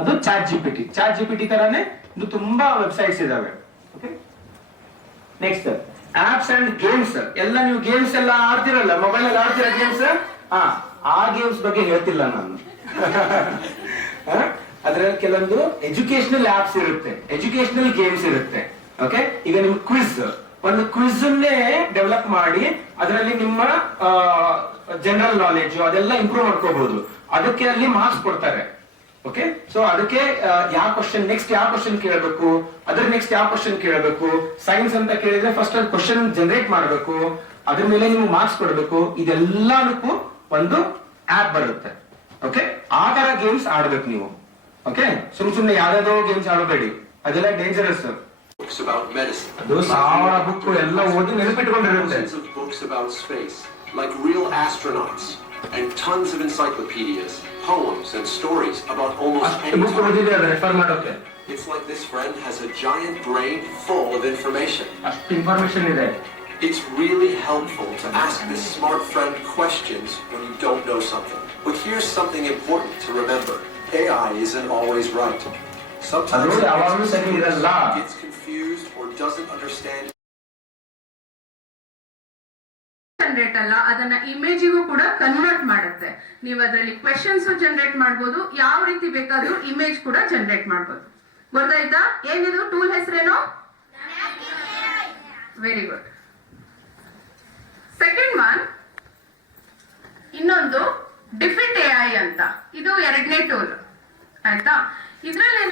ಅದು chat GPT. Chat GPT ತರಾನೇ ಇದು ತುಂಬಾ ವೆಬ್ಸೈಟ್ಸ್ ಇದಾವೆ. Okay, next apps and games. ಎಲ್ಲ ನೀವು ಗೇಮ್ಸ್ ಎಲ್ಲ ಆಡ್ತಿರಲ್ಲ, ಮೊಬೈಲ್ ಅಲ್ಲಿ ಆಡ್ತಿರೋ ಗೇಮ್ಸ್, ಆ ಗೇಮ್ಸ್ ಬಗ್ಗೆ ಹೇಳ್ತಿಲ್ಲ ನಾನು. ಅದರಲ್ಲಿ ಕೆಲವೊಂದು ಎಜುಕೇಶನಲ್ ಆಪ್ಸ್ ಇರುತ್ತೆ, ಎಜುಕೇಶನಲ್ ಗೇಮ್ಸ್ ಇರುತ್ತೆ. ಓಕೆ, ಈಗ ನಿಮ್ ಕ್ವಿಜ್, ಒಂದು ಕ್ವಿಜ್ ಅನ್ನೇ ಡೆವಲಪ್ ಮಾಡಿ ಅದರಲ್ಲಿ ನಿಮ್ಮ ಜನರಲ್ ನಾಲೆಜ್ ಅದೆಲ್ಲ ಇಂಪ್ರೂವ್ ಮಾಡ್ಕೋಬಹುದು. ಅದಕ್ಕೆ ಅಲ್ಲಿ ಮಾರ್ಕ್ಸ್ ಕೊಡ್ತಾರೆ. ಓಕೆ, ಸೊ ಅದಕ್ಕೆ ಯಾವ ಕ್ವಶನ್ ನೆಕ್ಸ್ಟ್ ಯಾವ ಕ್ವಶನ್ ಕೇಳಬೇಕು, ಅದ್ರ ನೆಕ್ಸ್ಟ್ ಯಾವ ಕ್ವಶನ್ ಕೇಳಬೇಕು. ಸೈನ್ಸ್ ಅಂತ ಕೇಳಿದ್ರೆ ಫಸ್ಟ್ ಒಂದು ಕ್ವಶನ್ ಜನರೇಟ್ ಮಾಡಬೇಕು, ಅದ್ರ ಮೇಲೆ ನೀವು ಮಾರ್ಕ್ಸ್ ಕೊಡಬೇಕು. ಇದೆಲ್ಲದಕ್ಕೂ ಒಂದು ಆಪ್ ಬರುತ್ತೆ. ಓಕೆ, ಆ ತರ ಗೇಮ್ಸ್ ಆಡ್ಬೇಕು ನೀವು. ಓಕೆ, ಸುಮ್ನೆ ಯಾವ್ದಾದ್ರು ಗೇಮ್ಸ್ ಆಡಬೇಡಿ, ಅದೆಲ್ಲ ಡೇಂಜರಸ್. Books about medicine. ಅದು ಸಾವಿರ ಬುಕ್ ಎಲ್ಲ ಓದಿ ನೆನಪಿಟ್ಕೊಂಡಿರುತ್ತೆ. Thousands of books about space, like real astronauts, and tons of encyclopedias, poems, and stories about almost any book ಓದಿದ್ರೆ ಅದು ರೆಫರ್ ಮಾಡೋಕೆ. It's like this friend has a giant brain full of information. ಅಷ್ಟು information ಇದೆ. It's really helpful to ask this smart friend questions when you don't know something. But here's something important to remember. AI isn't always right. Sometimes it gets confused or doesn't understand. Generate ಅಲ್ಲ, ಅದನ್ನ ಇಮೇಜಿಗೂ ಕೂಡ convert ಮಾಡುತ್ತೆ. ನೀವು ಅದರಲ್ಲಿ questions generate ಮಾಡಬಹುದು, ಯಾವ ರೀತಿ ಬೇಕಾದ್ರೂ ಇಮೇಜ್ ಕೂಡ ಜನರೇಟ್ ಮಾಡಬಹುದು. ಗೊತ್ತಾಯ್ತಾ? ಏನಿದು ಟೂಲ್ ಹೆಸರೇನು? Very good. ಸೆಕೆಂಡ್ ಒನ್, ಇನ್ನೊಂದು ಡಿಫಿಟ್ AI ಅಂತ. ಇದು ಎರಡನೇ ಟೂಲ್. ಆಯ್ತಾ? ಇದ್ರಲ್ಲಿ